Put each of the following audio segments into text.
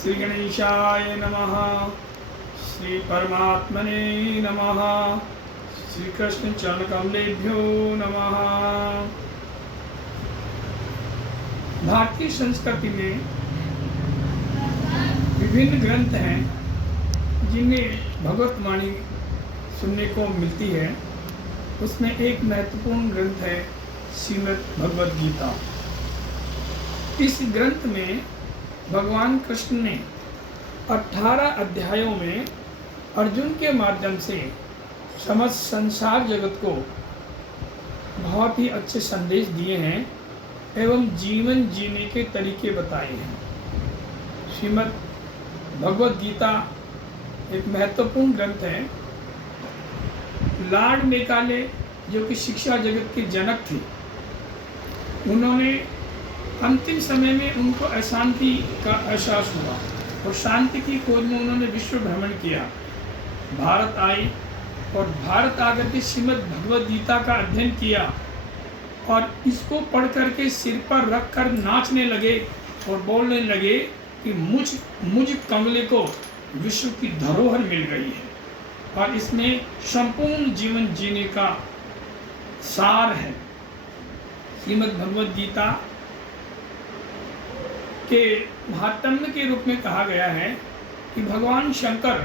श्री गणेशाय नमः। श्री परमात्मने नमः। श्री कृष्ण चरण कमलेभ्यो नमः। भारतीय संस्कृति में विभिन्न ग्रंथ हैं जिनमें भगवत वाणी सुनने को मिलती है। उसमें एक महत्वपूर्ण ग्रंथ है श्रीमद् भगवद गीता। इस ग्रंथ में भगवान कृष्ण ने 18 अध्यायों में अर्जुन के माध्यम से समस्त संसार जगत को बहुत ही अच्छे संदेश दिए हैं एवं जीवन जीने के तरीके बताए हैं। श्रीमद् भगवद गीता एक महत्वपूर्ण ग्रंथ है। लॉर्ड मेकाले जो कि शिक्षा जगत के जनक थे, उन्होंने अंतिम समय में उनको अशांति का एहसास हुआ और शांति की खोज में उन्होंने विश्व भ्रमण किया। भारत आए और भारत आकर के श्रीमद् भगवद गीता का अध्ययन किया और इसको पढ़ करके सिर पर रख कर नाचने लगे और बोलने लगे कि मुझ कमले को विश्व की धरोहर मिल गई है और इसमें संपूर्ण जीवन जीने का सार है। श्रीमद् भगवद गीता के महात्म्य के रूप में कहा गया है कि भगवान शंकर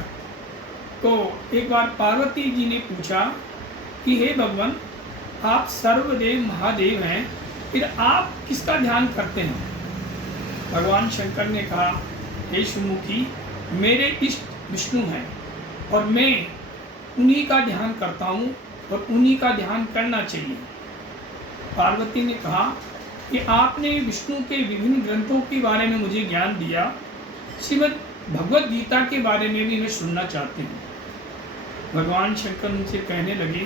को एक बार पार्वती जी ने पूछा कि हे भगवान, आप सर्वदेव महादेव हैं, फिर आप किसका ध्यान करते हैं? भगवान शंकर ने कहा, हे सुमुखी, मेरे इष्ट विष्णु हैं और मैं उन्हीं का ध्यान करता हूँ और उन्हीं का ध्यान करना चाहिए। पार्वती ने कहा कि आपने विष्णु के विभिन्न ग्रंथों के बारे में मुझे ज्ञान दिया, श्रीमद् भगवद गीता के बारे में भी मैं सुनना चाहती हूँ। भगवान शंकर उनसे कहने लगे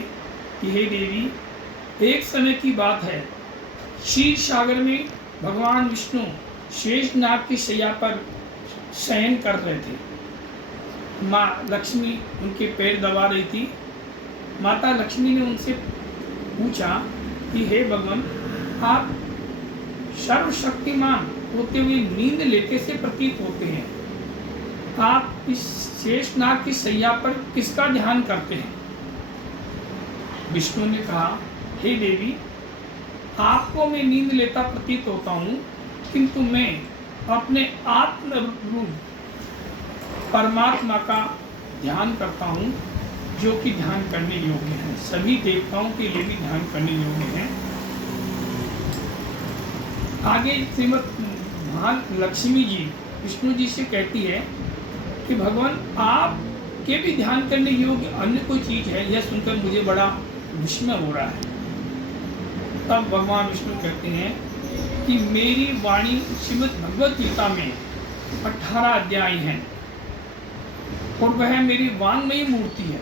कि हे देवी, एक समय की बात है, क्षीर सागर में भगवान विष्णु शेषनाग की शैया पर शयन कर रहे थे। माँ लक्ष्मी उनके पैर दबा रही थी। माता लक्ष्मी ने उनसे पूछा कि हे भगवान, आप सर्वशक्तिमान होते हुए नींद लेते से प्रतीत होते हैं, आप इस शेषनाग की शैया पर किसका ध्यान करते हैं? विष्णु ने कहा, हे देवी, आपको मैं नींद लेता प्रतीत होता हूँ, किंतु मैं अपने आत्म रूप परमात्मा का ध्यान करता हूँ जो कि ध्यान करने योग्य है। सभी देवताओं के लिए भी ध्यान करने योग्य है। आगे श्रीमद् महालक्ष्मी जी विष्णु जी से कहती है कि भगवान, आप के भी ध्यान करने योग्य अन्य कोई चीज़ है? यह सुनकर मुझे बड़ा विस्मय हो रहा है। तब भगवान विष्णु कहते हैं कि मेरी वाणी श्रीमद् भगवद गीता में 18 अध्याय हैं और वह मेरी वांगमयी मूर्ति है।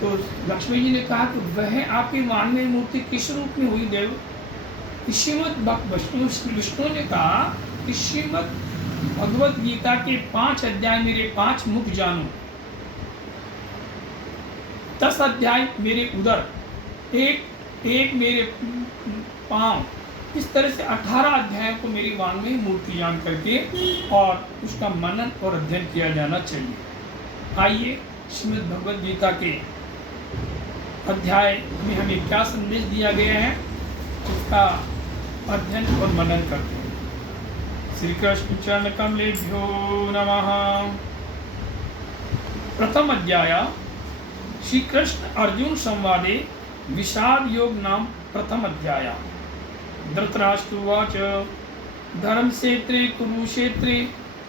तो लक्ष्मी जी ने कहा कि वह आपकी वांगमयी मूर्ति किस रूप में हुई देव? श्रीमद् विष्णु ने कहा कि श्रीमद् भगवद गीता के 5 अध्याय मेरे 5 मुख जानो, 10 अध्याय मेरे उदर, एक मेरे पांव, इस तरह से 18 अध्यायों को मेरी वांगमयी मूर्ति जान करके और उसका मनन और अध्ययन किया जाना चाहिए। आइए श्रीमद् भगवद गीता के अध्याय में हमें क्या संदेश दिया गया है उसका अध्ययन और मनन करते हैं। श्री कृष्ण चरण कमलेभ्यो नमः। प्रथम अध्याय श्री कृष्ण अर्जुन संवादे विषाद योग नाम प्रथम अध्याय। धृतराष्ट्रोवाच धर्मक्षेत्रे कुरुक्षेत्रे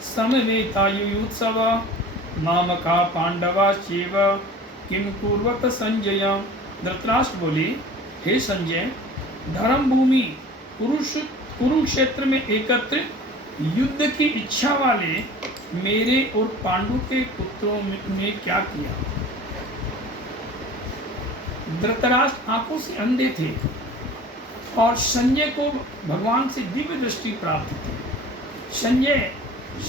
समवेतायुयुत्सव मामका पांडवाश्चैव किम कुर्वत संजय। धृतराष्ट्र बोले, हे संजय, धर्म भूमि कुरुक्षेत्र में एकत्रित युद्ध की इच्छा वाले मेरे और पांडु के पुत्रों ने क्या किया? धृतराष्ट्र आंखों से अंधे थे और संजय को भगवान से दिव्य दृष्टि प्राप्त थी। संजय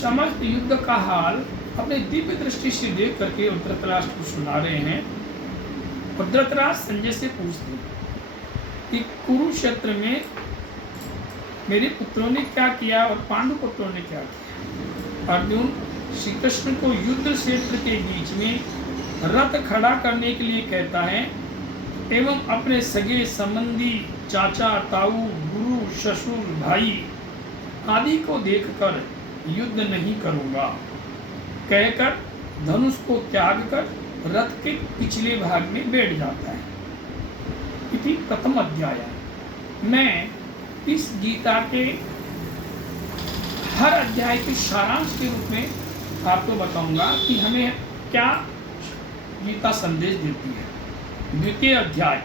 समस्त युद्ध का हाल अपने दिव्य दृष्टि से देख करके धृतराष्ट्र को सुना रहे हैं। और धृतराष्ट्र संजय से पूछते कि कुरुक्षेत्र में मेरे पुत्रों ने क्या किया और पांडु पुत्रों ने क्या किया। अर्जुन श्री कृष्ण को युद्ध क्षेत्र के बीच में रथ खड़ा करने के लिए कहता है एवं अपने सगे संबंधी चाचा ताऊ गुरु ससुर भाई आदि को देखकर युद्ध नहीं करूंगा कहकर धनुष को त्याग कर रथ के पिछले भाग में बैठ जाता है। इति प्रथम अध्याय। मैं इस गीता के हर अध्याय के सारांश के रूप में आपको बताऊंगा कि हमें क्या गीता संदेश देती है। द्वितीय अध्याय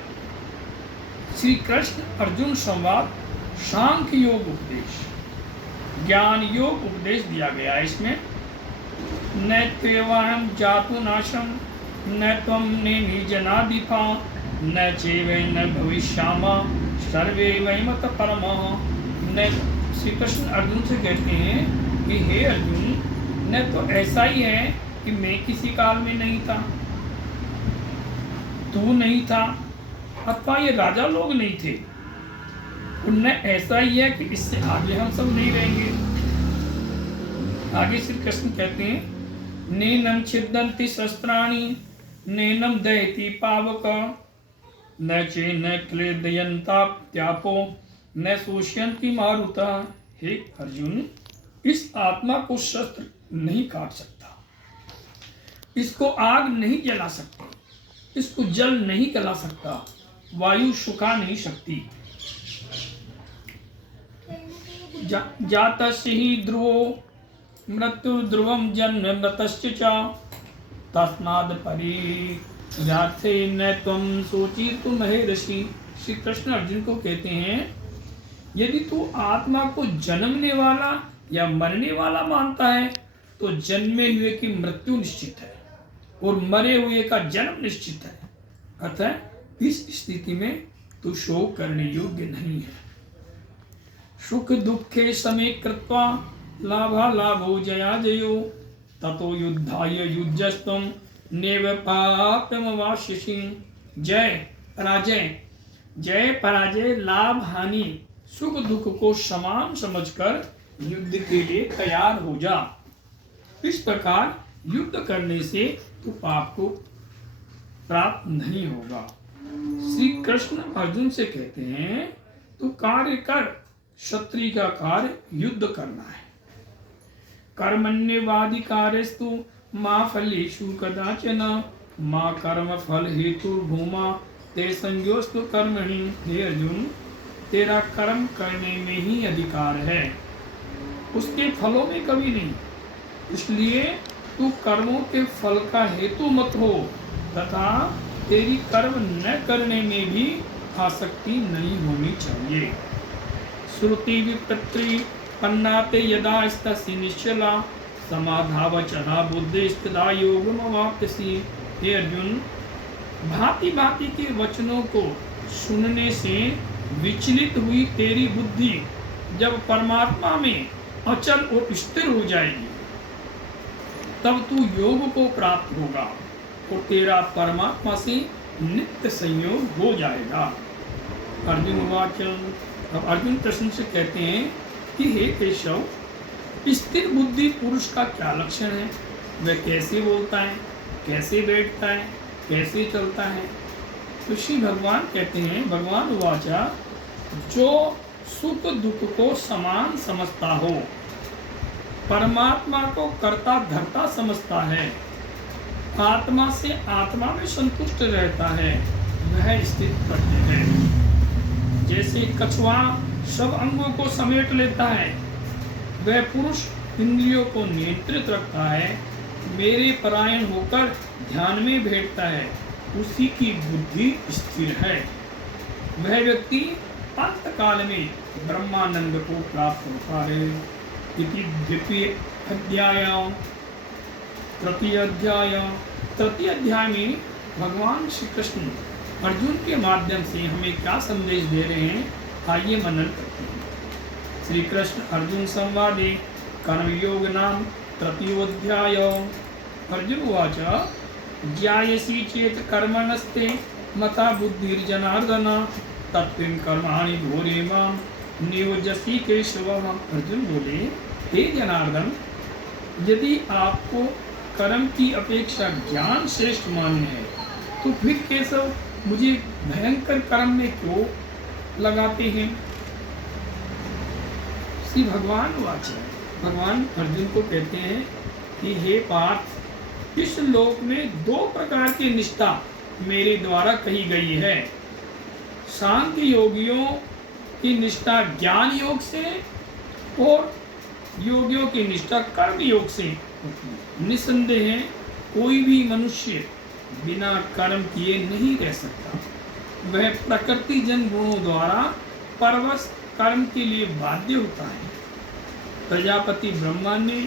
श्री कृष्ण अर्जुन संवाद सांख्य योग उपदेश, ज्ञान योग उपदेश दिया गया है। इसमें न त्वेवाहं जातु नाशम न त्वं नेमि जनाधिपा न चैव न भविष्यामः सर्वे वयमत परमः। न श्री कृष्ण अर्जुन से कहते हैं कि हे अर्जुन, न तो ऐसा ही है कि मैं किसी काल में नहीं था, तू नहीं था, अथवा ये राजा लोग नहीं थे, उनने ऐसा ही है कि इससे आगे हम सब नहीं रहेंगे। आगे श्री कृष्ण कहते हैं नैनं छिद्यन्ति शस्त्राणि नैनं दहति पावक न चैन क्लेदयन्ताप्यापो न शोषयन्ति मारुतः। हे अर्जुन, इस आत्मा को शस्त्र नहीं काट सकता, इसको आग नहीं जला सकती, इसको जल नहीं जला सकता, वायु सुखा नहीं सकती। जातस्य हि ध्रुवो मृत्यु ध्रुवम जन्म मृतश्च च तस्माद् परिजाते न त्वं शोचितुं महर्षि। श्री कृष्ण अर्जुन को कहते हैं यदि तू आत्मा को जन्मने वाला या मरने वाला मानता है तो जन्मे हुए की मृत्यु निश्चित है और मरे हुए का जन्म निश्चित है। अतः इस स्थिति में तू शोक करने योग्य नहीं है। सुख दुखे समे कृत्वा लाभा लाभो जया जयो ततो युद्धाय युज्यस्त्वं नैव पाप्यमवाप्स्यसि। जय पराजय, जय पराजय, लाभ हानि, सुख दुख को समान समझकर युद्ध के लिए तैयार हो जा। इस प्रकार युद्ध करने से तू पाप को प्राप्त नहीं होगा। श्री कृष्ण अर्जुन से कहते हैं तू कार्य कर, क्षत्रिय का कार्य युद्ध करना है। कर्मण्येवाधिकारस्तु मा फलेषु कदाचन मा कर्म फल हेतुर्भूमा ते संयोस्तु कर्मणि। हे अर्जुन, तेरा कर्म करने में ही अधिकार है, उसके फलों में कभी नहीं। इसलिए तू कर्मों के फल का हेतु मत हो तथा तेरी कर्म न करने में भी आसक्ति नहीं होनी चाहिए। श्रुति विपत्ति पन्नाते यदा स्तसि निश्चला समाधावचना बुद्धिस्तदा योगमवाप्स्यसि। हे अर्जुन, भांति भांति के वचनों को सुनने से विचलित हुई तेरी बुद्धि जब परमात्मा में अचल और स्थिर हो जाएगी तब तू योग को प्राप्त होगा और तेरा परमात्मा से नित्य संयोग हो जाएगा। अर्जुन वाच। अब अर्जुन कृष्ण से कहते हैं कि हे केशव, स्थिर बुद्धि पुरुष का क्या लक्षण है, वह कैसे बोलता है, कैसे बैठता है, कैसे चलता है। तो श्री भगवान कहते हैं, भगवान वाचा, जो सुख दुख को समान समझता हो, परमात्मा को कर्ता धर्ता समझता है, आत्मा से आत्मा में संतुष्ट रहता है, वह स्थित करते हैं। जैसे कछुआ सब अंगों को समेट लेता है, वह पुरुष इंद्रियों को नियंत्रित रखता है, मेरे परायण होकर ध्यान में बैठता है, उसी की बुद्धि स्थिर है। वह व्यक्ति अंत काल में ब्रह्मानंद को प्राप्त होता है। इति द्वितीय अध्याय। तृतीय अध्याय में भगवान श्री कृष्ण अर्जुन के माध्यम से हमें क्या संदेश दे रहे हैं, आइए मनन करते हैं। श्री कृष्ण अर्जुन संवादे कर्मयोग नाम तृतीयोऽध्याय। अर्जुन उवाच ज्यायसि चेत् कर्मणस्ते मता बुद्धिर्जनार्दन तत्त्वं कर्माणि घोरे मां नियोजसि केशव। अर्जुन बोले, हे जनार्दन, यदि आपको कर्म की अपेक्षा ज्ञान श्रेष्ठ मान्य है तो फिर केशव मुझे भयंकर कर्म में क्यों लगाते हैं। श्री भगवान वाच, भगवान अर्जुन को कहते हैं कि हे पार्थ, इस लोक में दो प्रकार की निष्ठा मेरे द्वारा कही गई है। सांख्य योगियों की निष्ठा ज्ञान योग से और योगियों की निष्ठा कर्म योग से। निसंदेह है कोई भी मनुष्य बिना कर्म किए नहीं रह सकता। वह प्रकृति जन गुणों द्वारा परवश कर्म के लिए बाध्य होता है। प्रजापति ब्रह्मा ने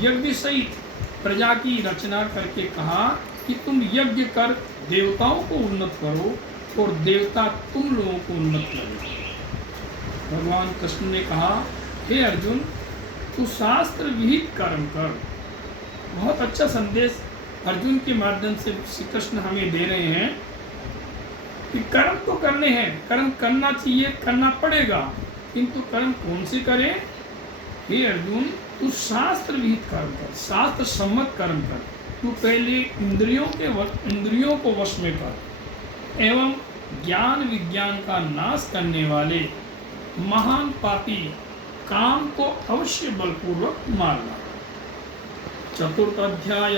यज्ञ सहित प्रजा की रचना करके कहा कि तुम यज्ञ कर देवताओं को उन्नत करो और देवता तुम लोगों को उन्नत करो। भगवान कृष्ण ने कहा, हे अर्जुन, तू शास्त्र विहित कर्म कर। बहुत अच्छा संदेश अर्जुन के माध्यम से श्री कृष्ण हमें दे रहे हैं कि कर्म तो करने हैं, कर्म करना चाहिए, करना पड़ेगा, किंतु कर्म कौन से करें। हे अर्जुन, तू शास्त्र विहित कर्म कर, शास्त्र सम्मत कर्म कर। तू पहले इंद्रियों को वश में कर एवं ज्ञान विज्ञान का नाश करने वाले महान पापी काम को अवश्य बलपूर्वक मारना। चतुर्थ अध्याय।